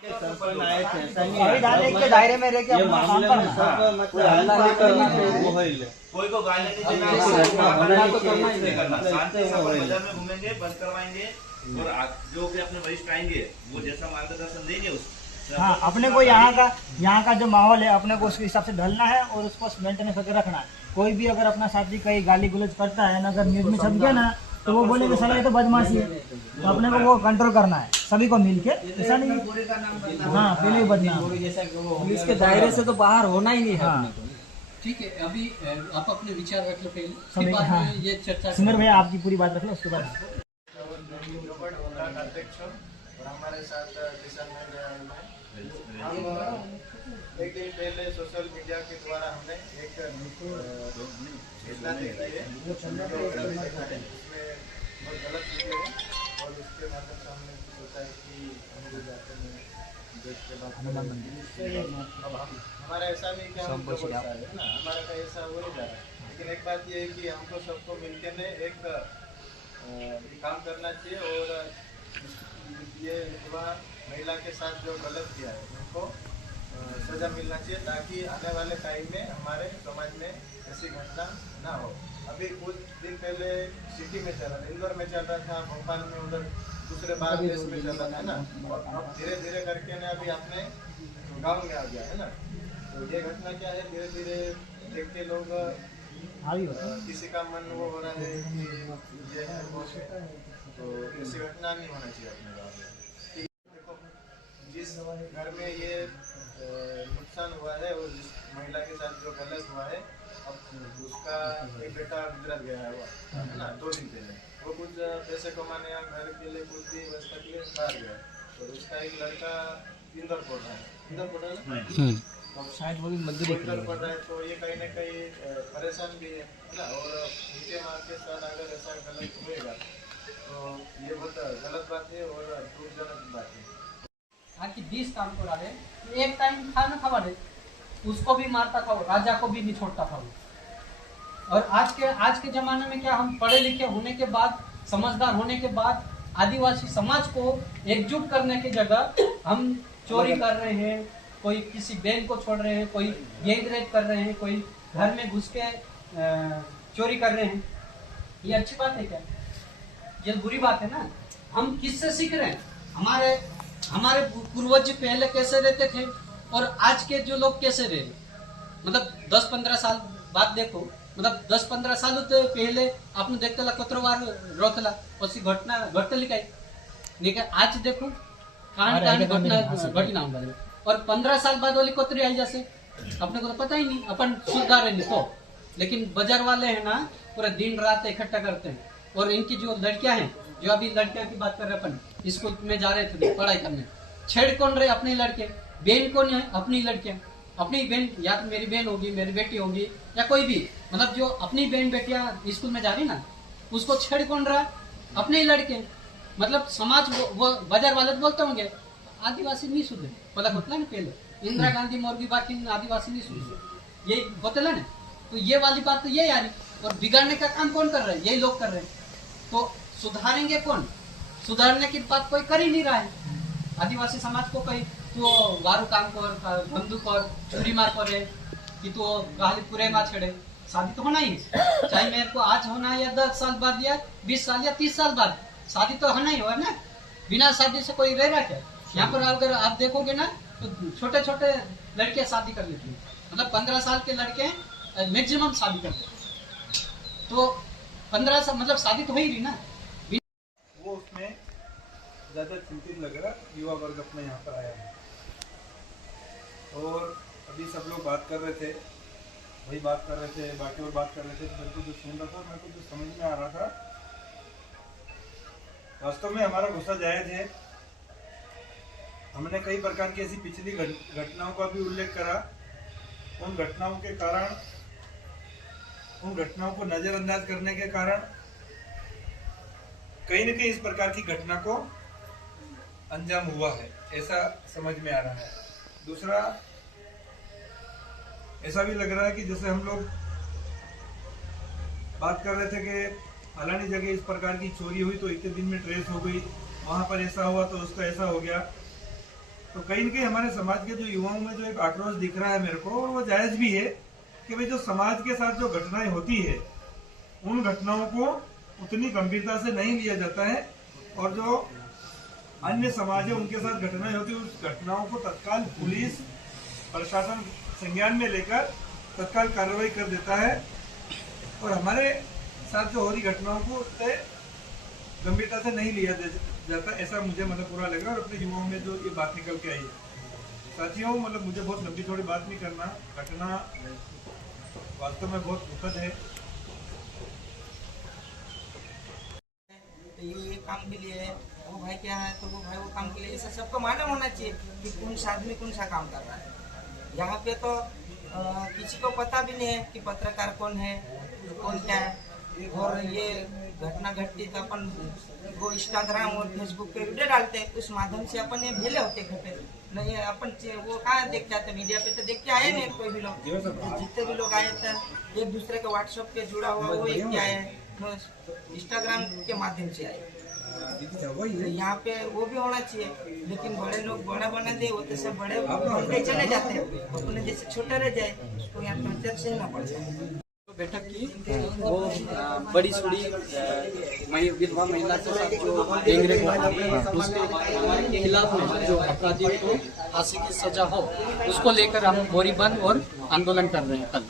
सरपंच आए थे, ऐसा नहीं संविधान के दायरे में रह के ये अपना काम मामले में करना। सब मतलब हल्ला नहीं करना है, वो है ले। कोई को गाली नहीं देना, होना तो नहीं करना ही चाहिए, नहीं करना। मतलब शांति इससे से अपन हो बाजार में घूमेंगे, बंद करवाएंगे और जो भी अपने वरिष्ठ आएंगे वो जैसा मार्गदर्शन देंगे उस हाँ, अपने को यहाँ का जो माहौल है अपने को उसके हिसाब से ढलना है और उसको मेंटेनेंस करके रखना है। कोई भी अगर अपना साथी कहीं गाली गुलज करता है ना, अगर न्यूज में छप गया ना तो वो बोलेंगे साला ये तो बदमाशी है, तो अपने को वो कंट्रोल करना है सभी को मिलके। ऐसा नहीं हाँ, पहले ही बदनाम पुलिस के दायरे से तो बाहर होना ही नहीं है अपने को। ठीक है, अभी आप अपने विचार रख लो पहले, समय फिर बाद हाँ। में ये चर्चा सिमर भैया आपकी पूरी बात रख लो उसके बाद। अध्यक्ष और हमारे साथ किसान हम एक दिन पहले सोशल मीडिया के द्वारा हमने एक सूचना देखी है उसमें बहुत गलत वीडियो है और उसके माध्यम से हमने सोचा है कि हम लोग जाते हैं देश के बाद अब हमारा ऐसा नहीं कि हम बहुत सारे है ना, हमारा का ऐसा हो ही जा रहा है। लेकिन एक बात ये है कि हमको सबको मिलकर ने एक काम करना चाहिए और ये युवा महिला के साथ जो गलत किया है उनको सजा मिलना चाहिए ताकि आने वाले टाइम में हमारे समाज में ऐसी घटना ना हो। अभी कुछ दिन पहले सिटी में चल रहा था, इंदौर में चल रहा था, भोपाल में, उधर दूसरे बाहर देश में चल रहा था ना, और अब धीरे धीरे करके ने अभी अपने गाँव में आ गया है ना। तो ये घटना क्या है, धीरे धीरे देख के लोग किसी का मन वो हो रहा है कि ये है वो है, तो ऐसी घटना नहीं होना चाहिए अपने गाँव में। देखो जिस घर में ये नुकसान हुआ है और जिस महिला के साथ जो गलत हुआ है, अब उसका एक बेटा गुजरात गया है ना 2 दिन पहले, वो कुछ पैसे कमाने या घर के लिए कुछ भी व्यवस्था के लिए बाहर गया और उसका एक लड़का इंदौर पढ़ रहा है अब शायद वो भी मजदूरी कर पढ़ रहा है, तो ये कहीं ना कहीं परेशान भी है ना। और उनके माँ के साथ अगर ऐसा गलत होएगा तो ये बहुत गलत बात है और दुखजनक बात है। आखिर 20 काम करा रहे, एक टाइम खाना खवा रहे, उसको भी मारता था वो, राजा को भी नहीं छोड़ता था वो। और आज के जमाने में क्या, हम पढ़े लिखे होने के बाद, समझदार होने के बाद, आदिवासी समाज को एकजुट करने की जगह हम चोरी कर रहे हैं, कोई किसी बहन को छोड़ रहे हैं, कोई गैंग रेप कर रहे हैं, कोई घर में घुस के चोरी कर रहे हैं। ये अच्छी बात है क्या? ये बुरी बात है ना। हम किससे सीख रहे हैं? हमारे पूर्वज पहले कैसे रहते थे और आज के जो लोग कैसे रहे, मतलब 10-15 साल बाद देखो, मतलब 10-15 साल तो पहले आपने देखते ला कतरवार रोतला उसी घटना घटली काय नहीं क्या, आज देखो कहानी घटना बदले और 15 साल बाद वाली कोतरी आई जैसे अपने को तो पता ही नहीं, अपन सुधारे नहीं तो। लेकिन बाजार वाले हैं ना, पूरा दिन रात इकट्ठा करते हैं। और इनकी जो लड़कियां हैं, जो अभी लड़कियां की बात कर रहे अपन, स्कूल में जा रहे थे पढ़ाई करने, छेड़ कौन रहे? अपने लड़के। बहन कौन है? अपनी लड़कियां, अपनी बहन, या तो मेरी बहन होगी, मेरी बेटी होगी, या कोई भी, मतलब जो अपनी बहन बेटियां स्कूल में जा रही ना, उसको छेड़ कौन रहा? अपने ही लड़के। मतलब समाज वो बाजार वाले बोलते होंगे आदिवासी नहीं सुधरे, पता होता है ना पहले इंदिरा गांधी मोरगी बाकी आदिवासी नहीं सुधरे, यही होते ना। तो ये वाली बात तो ये आ रही, और बिगाड़ने का काम कौन कर रहे हैं? यही लोग कर रहे हैं। तो सुधारेंगे कौन? सुधारने की बात कोई कर ही नहीं रहा है। आदिवासी समाज को कोई तो वारू काम कर, बंदूक कर, चूरी मार करे कि तो गाली पूरे मार छेड़े। शादी तो होना ही है, चाहे मेरे को आज होना है या 10 साल बाद या 20 साल या 30 साल बाद, शादी तो होना ही हो ना। बिना शादी से कोई रह रहा क्या? यहाँ पर अगर आप देखोगे ना तो छोटे छोटे लड़के शादी कर लेती है, मतलब 15 साल के लड़के मैक्सिमम शादी करते हैं। तो 15 साल मतलब शादी तो हो ही रही ना। वो उसमें ज़्यादा चिंतित लग रहा, युवा वर्ग अपने यहाँ पर आया है। और अभी सब लोग बात कर रहे थे, वही बात कर रहे थे, बाकी और बात कर रहे थे, तो मेरे को जो सुन रहा था, मेरे को जो समझ में आ रहा था, वास्तव में हमारा गुस्सा जायज है। हमने कई प्रकार की ऐसी पिछली घटनाओं का भी उल्लेख करा। उन घटनाओं के कारण, उन घटनाओं को नजरअंदाज करने के कारण कहीं न कहीं इस प्रकार की घटना को अंजाम हुआ है, ऐसा समझ में आ रहा है। दूसरा, ऐसा भी लग रहा है कि जैसे हम लोग बात कर रहे थे कि फलानी जगह इस प्रकार की चोरी हुई तो इतने दिन में ट्रेस हो गई, वहां पर ऐसा हुआ तो उसका ऐसा हो गया। तो कहीं न कहीं हमारे समाज के जो युवाओं में जो एक आक्रोश दिख रहा है मेरे को, और वो जायज भी है कि भाई जो समाज के साथ जो घटनाएं होती है उन घटनाओं को उतनी गंभीरता से नहीं लिया जाता है, और जो अन्य समाज है उनके साथ घटनाएं होती है उस घटनाओं को तत्काल पुलिस प्रशासन संज्ञान में लेकर तत्काल कार्रवाई कर देता है, और हमारे साथ जो हो रही घटनाओं को उतने गंभीरता से नहीं लिया जाता, ऐसा मुझे मतलब पूरा लगा। और अपने युवाओं में जो ये बात निकल के आई है साथियों, मतलब मुझे बहुत लंबी थोड़ी बात नहीं करना, घटना वास्तव में बहुत दुखद है। तो ये काम के लिए है, वो भाई क्या है तो वो भाई वो काम के लिए, ऐसा सबको मालूम होना चाहिए कि कौन सा आदमी कौन सा काम कर रहा है। यहाँ पे तो किसी को पता भी नहीं है कि पत्रकार कौन है, कौन क्या है। और ये घटना घटती तो अपन वो इंस्टाग्राम और फेसबुक पे वीडियो डालते हैं, उस माध्यम से अपन ये भेले होते घटे नहीं, अपन वो कहाँ देख के आते, मीडिया पे तो देख के आए नहीं कोई भी लोग। जितने भी लोग आए थे एक दूसरे के व्हाट्सएप पे जुड़ा हुआ वो एक आए, इंस्टाग्राम के माध्यम से आए। तो यहाँ पे वो भी होना चाहिए, लेकिन बड़े लोग बड़ा बना दे, वो तो सब बड़े बनते चले जाते हैं, अपने जैसे छोटे रह जाए, उसको यहाँ टॉर्चर सहना पड़ता है। बैठक की वो बड़ी सुड़ी विधवा महिला के साथ जो गैंगरेप हुआ उसके खिलाफ में जो अपराधी को फांसी की सजा हो उसको लेकर हम बोरीबंद और आंदोलन कर रहे हैं कल।